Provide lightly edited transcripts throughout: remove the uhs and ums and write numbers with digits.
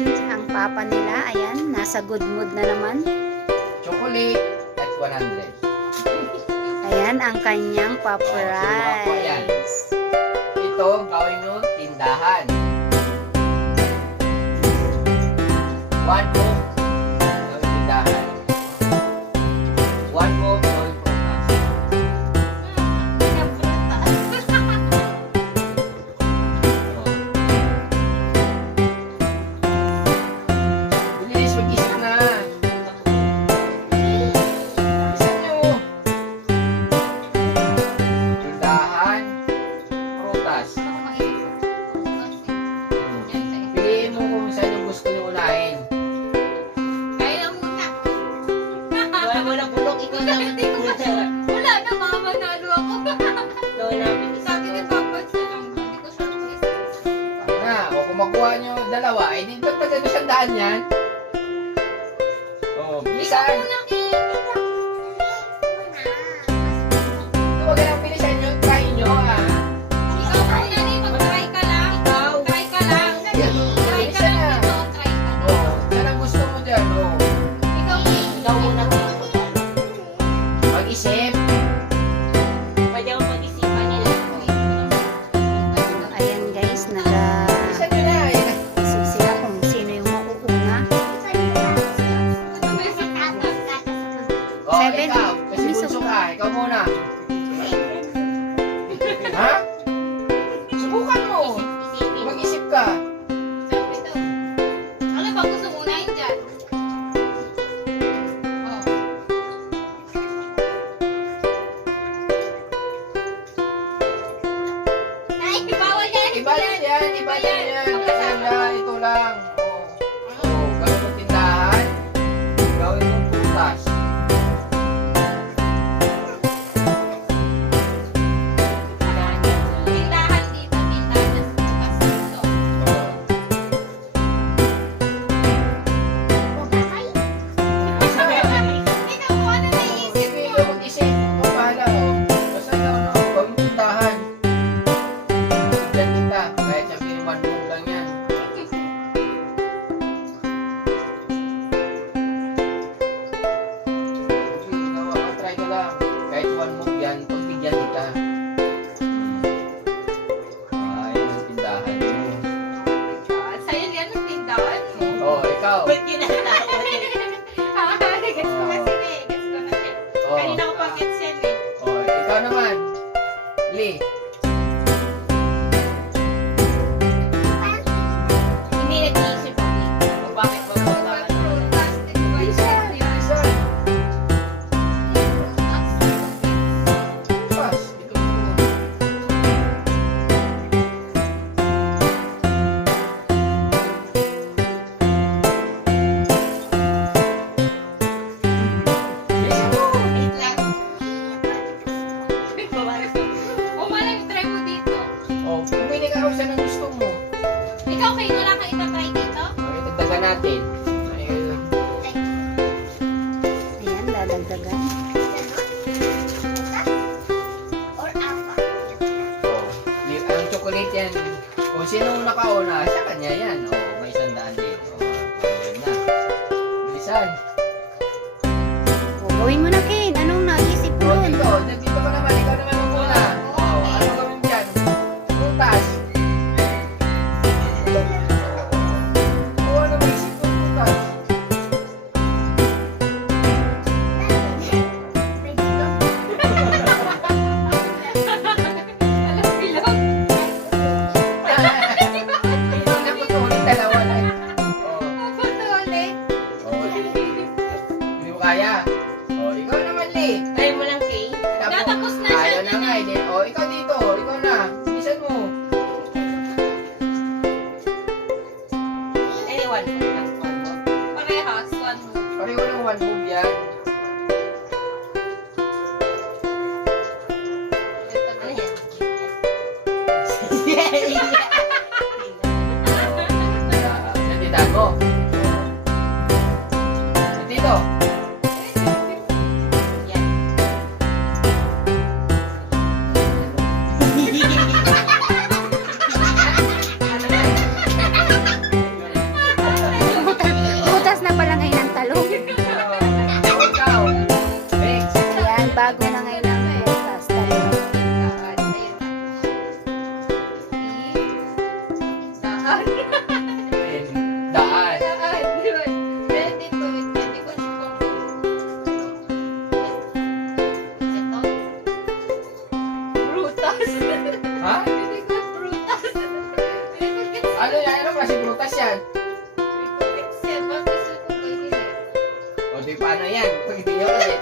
Ayan, ang papa nila, ayan, nasa good mood na naman. Chocolate at 100. Ayan, ang kanyang papa sinuha ko, ayan. rice. Ito, gawin nyo, tindahan. 1 book, gawin tindahan. 1 book, gawin prutas. Bilis, mag-isip na. Isip nyo. Tindahan, prutas. Piliin mo kung saan yung gusto nyo unahin. Wala mo ng bulok, ikaw na. Wala na, mga manalo ako. Lola, Sabi ni Papa, hindi ko siya Na, o kung makuha nyo dalawa, ay di dagdagan nyo 100 yan. O, bilisan. Huwag ka lang bilisan nyo, try nyo ha. Ikaw muna ni, mag-try ka lang. Try ka lang. Yan, Try ka bilisan lang na. dito, try ka lang. O, yan ang gusto mo dyan, o. Ikaw ni. ikaw muna. Mag-isip. Pwede akong pag-isipan nila. Ayan guys, Bilisan nyo na. Yan. nag-isip sila kung sino yung mauuna. O, Seven. ikaw. Kasi May bunso suka. ka. Ikaw muna. Ha? Subukan mo. Isipin. Mag-isip ka. Sabi daw. Ano ba gusto mo unahin dyan? Oh. Ay, bawal yan. Iba yan. Iba yan. Yan lang. Ito lang. O, gawin mo tindahan. Gawin mo prutas. Tindahan dito, tindahan sa bukas dito. Ikaw mo, ano naisip Sige, mo? ikaw mag-isip. Ikaw bahala, o. Basta ikaw, no, gawin mo tindahan. Bigyan kita. Kahit sabihin 1 book lang yan. Sige, ikaw, try ko lang. Kahit 1 book yan, pagbigyan kita. Ay, ang tindahan mo. Sa'yo yan ang tindahan mo. Oh, ikaw. Ba't kinatawa niya? Gets ko kasi eh. Gets ko na eh. Oh, Kanina ko pa gets yan eh. oh, ikaw naman. Lee. Hindi nag-iisip ako eh. Kung bakit ba Pag prutas, di ba yun? Isa. Pas. Ito. Bilisan mo. Wait lang. O malang try mo dito. Oh, pumili ka raw siya ng gusto mo. Ikaw kayo, wala kang itatry dito? Okay, dagdagan natin. Ayun. Ayan, dadagdagan. Oh, ang chocolate yan. Kung sino nakauna, sa kanya yan. Oh, may 100 din. Oh, ayun na. Bilisan. O, gawin mo na, Ken. Anong naisip mo Oh, dun? dito ka naman. Ikaw naman ang muna. Oh, ano gawin dyan? Prutas. Oh, ano may isip mo prutas? Alam, bilog. Hindi na po ulit, dalawa lang. Oh, Pupunta ulit. oh. Hindi mo kaya. Oh, ikaw naman, Lee. Try mo lang, Kay. Tatapos na siya. Ayaw na nga, hindi. Oh, ikaw dito. Ikaw na. Bilisan mo. Anyone. Parehas, one mo. Pareho lang 1 move yan. Ano yan? Nandiyan mo. Dito. Yan. paano yan? Kung hindi nyo ulit.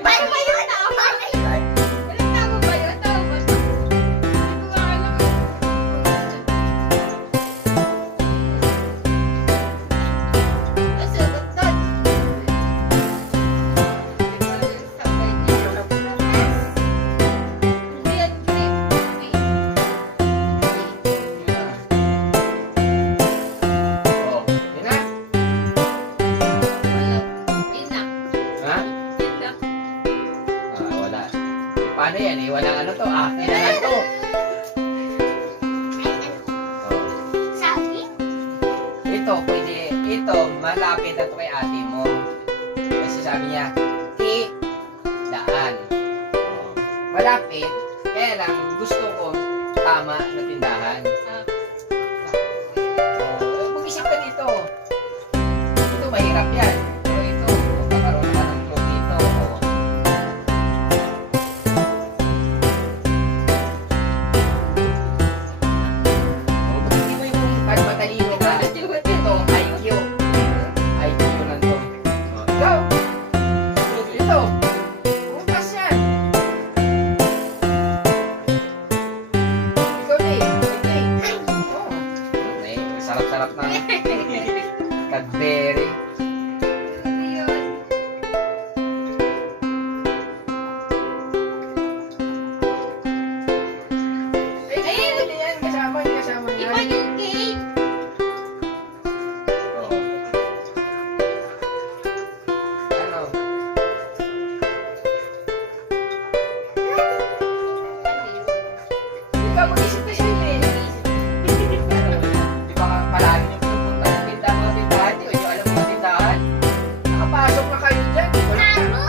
Paano ba yun? Tama ba yun? Tama ba yun? Tama ba? Hindi ko alam. Nasugot doon. Hindi yan grape. Oh, yun na. Yun na. Ha? Yun na. Wala. Paano yan eh? Walang ano to? Akin na lang to. Oh. Sabi? Ito, pwede. Ito, malapit na to kay ate mo. Kasi sabi niya, daan. Oh. Malapit. Kaya lang, gusto ko tama na tindahan. Oh, mag-isip ka dito. Ito, mahirap yan. Pero ito, magkakaroon ka ng clue dito. Oh. Oh, hindi mo yung kahit matalino ka. Ito, IQ. IQ lang to. Oh, ikaw. Ito. Bukas yan. Ikaw na eh. Okay. Oh. Eh, sarap-sarap na. Cadbury. Eh, hindi yan. Kasama yan. Iba yung cake. Oo. Ano? Ikaw mag-isip ka siya eh. Ano? Di ba palagi niyo pupunta ng tindahan, mga tindahan? Di ba niyo alam mga tindahan? Nakapasok na kayo dyan. Wala na.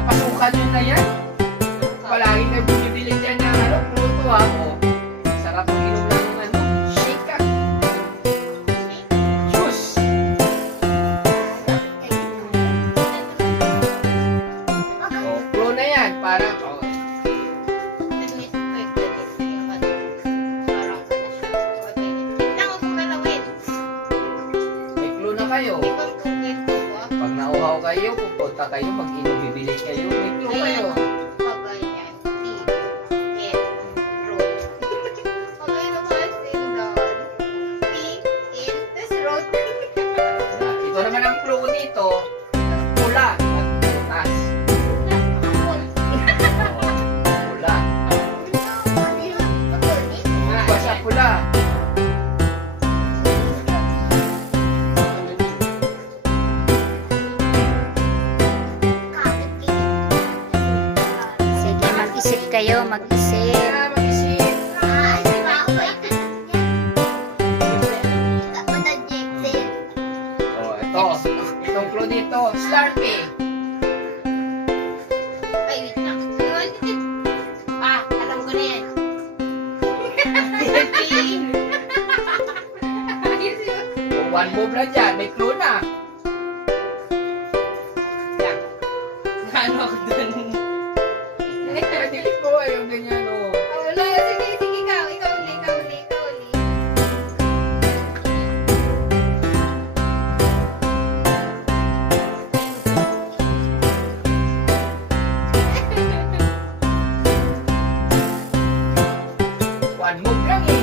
Napasukan nyo na yan. Palagi na bumibili dyan ng ano, pruto ha. O, sarap ng inom lang ng ano, shake ka. Juice. O, pro na yan. Parang, o, may clue na kayo. Pag nauhaw kayo, pupunta kayo, mag-inom, bibili kayo, may clue kayo. Ito naman ang clue nito, pula at butas. Pula. Basta pula. Sige, mag-isip kayo, mag-isip. Kaya mag-isip. O, ito. Itong clue dito, Slurpee. Alam ko na yan. O, one move na dyan, may clue na. Yan. Ano ako dun? Padilit mo, ayaw ganyan o. One move lang eh.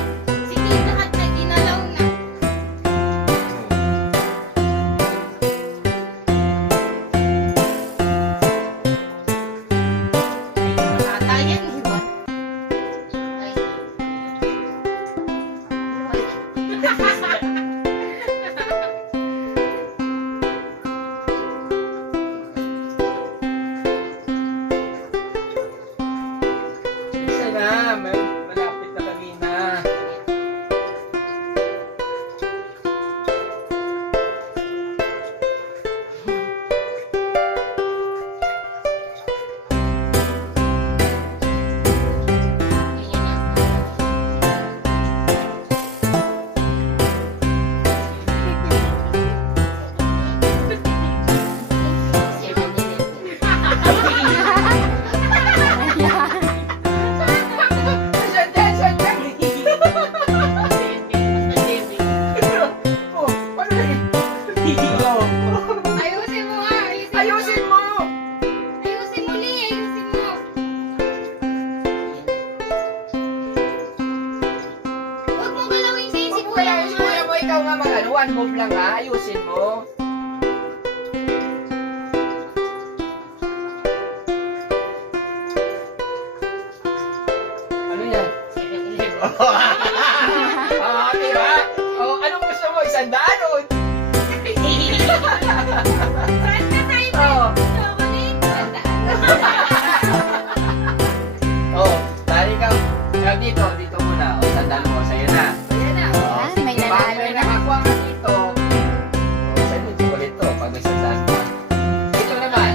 one move lang ha. Ayusin mo. Ano yan? 7-Eleven. Ah, diba? Oh, anong gusto mo? 100 o? Friend ka tayo. Oh. Chocolate. Oh, dali ka. Dito muna. O, sandal mo. Sa'yo na. Ayan na. Oh. Ah, may Pag nanalo may na. nakakuha ka dito, sa'yo mo chocolate to. Pag may sandal ka. Dito naman.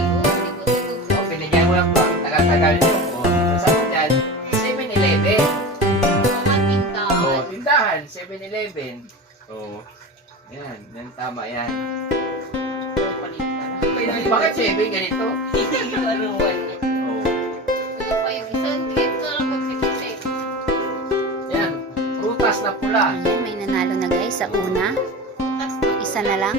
O, pinigyan mo lang po ang tagal-tagal nyo. O, saan mo dyan? 7-Eleven. O, tindahan. 7-Eleven. O, yan. Yan, tama yan. Bakit 7 ganito? O, yan. Prutas na pula. Ayan, may nanalo na guys sa una. Isa na lang.